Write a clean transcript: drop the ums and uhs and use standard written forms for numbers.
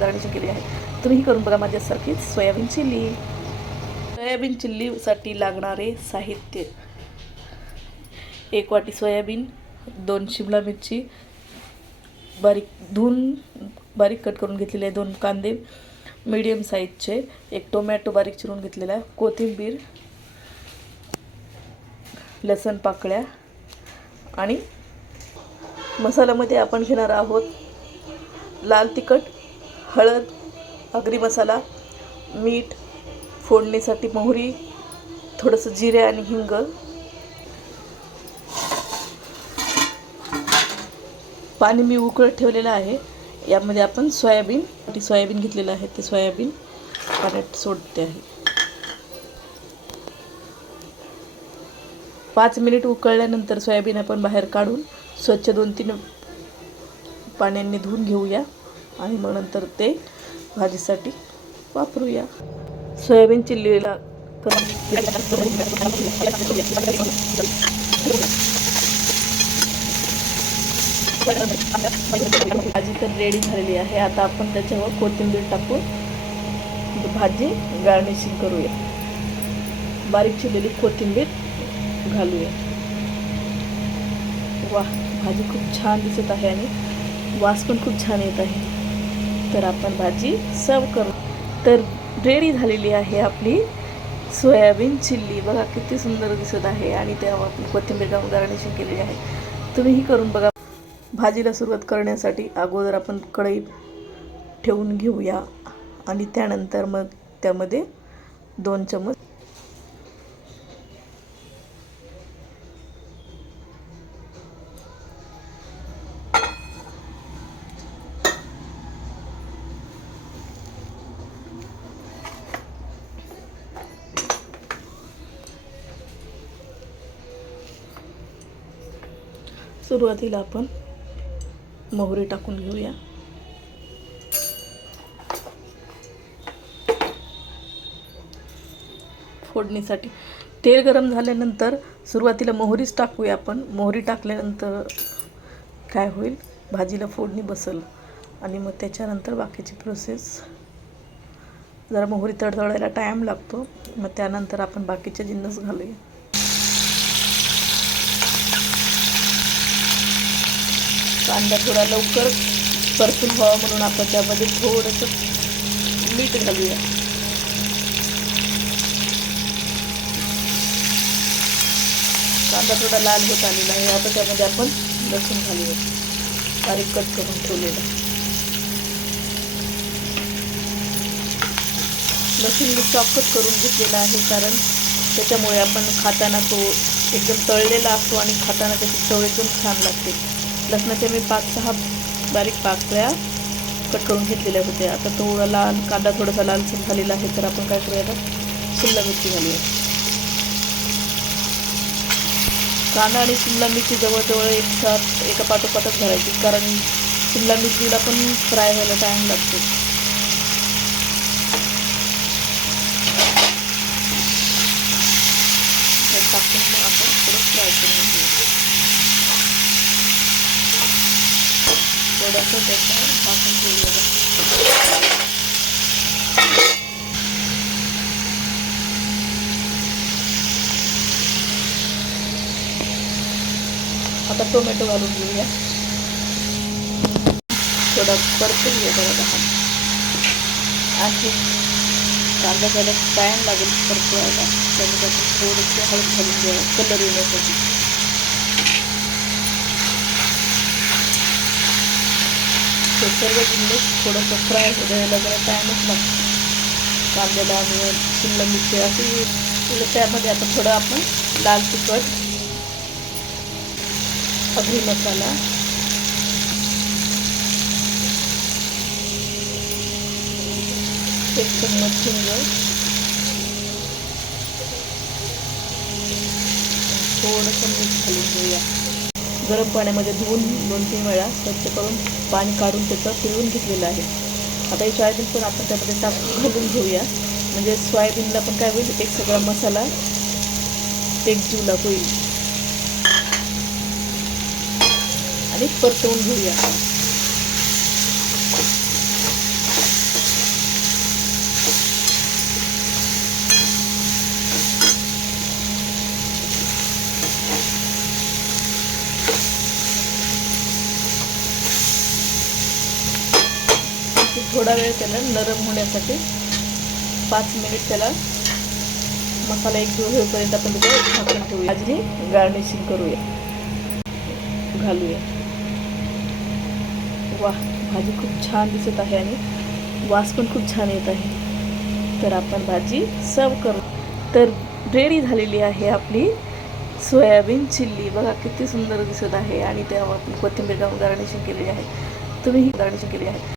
Garnishing केली आहे. तुम्हीही करून बघा माझ्यासारखीच सोयाबीन चिल्ली. सोयाबीन चिल्लीसाठी लागणारे साहित्य: 1 वाटी सोयाबीन, 2 शिमला मिरची बारीक धुवून बारीक कट करून घेतलेले, 2 कांदे मीडियम साईजचे, 1 टोमॅटो बारीक चिरून घेतलेला, कोथिंबीर, लसण पाकळ्या. आणि मसाल्यामध्ये आपण घेणार आहोत लाल तिखट, हळद, आगरी मसाला, मीठ, फोडणीसाठी मोहरी, थोडंसं जिरे आणि हिंग. पाणी मी उकळत ठेवलेलं आहे. यामध्ये आपण सोयाबीन घेतलेलं आहे, ते सोयाबीन पाण्यात सोडते आहे. 5 मिनिट उकळल्यानंतर सोयाबीन आपण बाहेर काढून स्वच्छ 2-3 पाण्याने धुवून घेऊया आणि मग नंतर ते भाजीसाठी वापरूया. सोयाबीन चिल्लीला भाजी तर रेडी झालेली आहे. आता आपण त्याच्यावर कोथिंबीर टाकून भाजी गार्निशिंग करूया. बारीक चिरलेली कोथिंबीर घालूया. वाह, भाजी खूप छान दिसत आहे आणि वास पण खूप छान येत आहे. तर आपण भाजी सर्व करू. तर रेडी झालेली आहे आपली सोयाबीन चिल्ली. बघा किती सुंदर दिसत आहे आणि त्यावर आपण कोथिंबीर घालून गार्निशिंग केलेली आहे. तुम्हीही करून बघा. भाजीला सुरुवात करण्यासाठी अगोदर आपण कढई ठेवून घेऊया आणि त्यानंतर मग त्यामध्ये 2 चमच सुरुवातीला आपण मोहरी टाकून घेऊया. फोडणीसाठी तेल गरम झाल्यानंतर सुरुवातीला मोहरीच टाकूया आपण. मोहरी टाकल्यानंतर काय होईल, भाजीला फोडणी बसेल आणि मग त्याच्यानंतर बाकीची प्रोसेस. जरा मोहरी तडतडायला टाईम लागतो, मग त्यानंतर आपण बाकीचे जिन्नस घालूया. कांदा थोडा लवकर परतून व्हावा म्हणून आपण त्यामध्ये थोडंसं मीठ घालूया. कांदा थोडा लाल होत आलेला आहे. आता त्यामध्ये आपण लसूण घालूया, बारीक कट करून ठेवलेला. लसूण मी चॉपकट करून घेतलेला आहे, कारण त्याच्यामुळे आपण खाताना तो एकदम तळलेला असतो आणि खाताना त्याची चव एकदम छान लागते. लसणाच्या मी 5-6 बारीक पाकळ्या कट करून घेतलेल्या होत्या. आता थोडा लाल कांदा थोडासा लालसर झालेला आहे, तर आपण काय करूया, शिमला मिरची घालूया. कांदा आणि शिमला मिरची जवळजवळ एकसाथ एका पाठोपाठच घालायची, कारण शिमला मिरचीला पण फ्राय व्हायला टाईम लागतो. टाकून मग आपण थोडं फ्राय करून घेऊ. थोडंसं त्याच्यावर झाकून ठेवूया. आता टोमॅटो घालून घेऊया. थोडं परतून घेऊया जरा. आणखी कांदा घालायला टाईम लागेल परतवायला, त्यामध्ये आपण थोडंसं हळद घालून घ्या कलर येण्यासाठी. हे सर्व जिन्नस थोडंसं फ्राय करायला जरा टाईमच लागतो. कांद्याला आणि शिमला मिरची अशी. त्यामध्ये आता थोडं आपण लाल तिखट, आगरी मसाला, एक चम्मच हिंग, थोडंसं मीठ घालून घेऊया. गरम पाण्यामध्ये धुवून 2-3 वेळा स्वच्छ करून पाणी काढून त्याचं पिळून घेतलेलं आहे. आता हे सोयाबीन पण आपण त्यामध्ये टाकून घालून घेऊया, म्हणजे सोयाबीनला पण काय होईल, एक सगळा मसाला एकजीवला होईल. आणि परतवून घेऊया. थोडा वेळ त्याला नरम होण्यासाठी 5 मिनिट त्याला मसाला एक जीव होईपर्यंत आपण त्याच्यावर झाकण ठेवूया. भाजीने गार्निशिंग करूया, घालूया. वाह, भाजी खूप छान दिसत आहे आणि वास पण खूप छान येत आहे. तर आपण भाजी सर्व करू. तर रेडी झालेली आहे आपली सोयाबीन चिल्ली. बघा किती सुंदर दिसत आहे आणि त्यावर आपण कोथिंबीर गार्निशिंग केलेली आहे. तुम्ही ही गार्निशिंग केली आहे.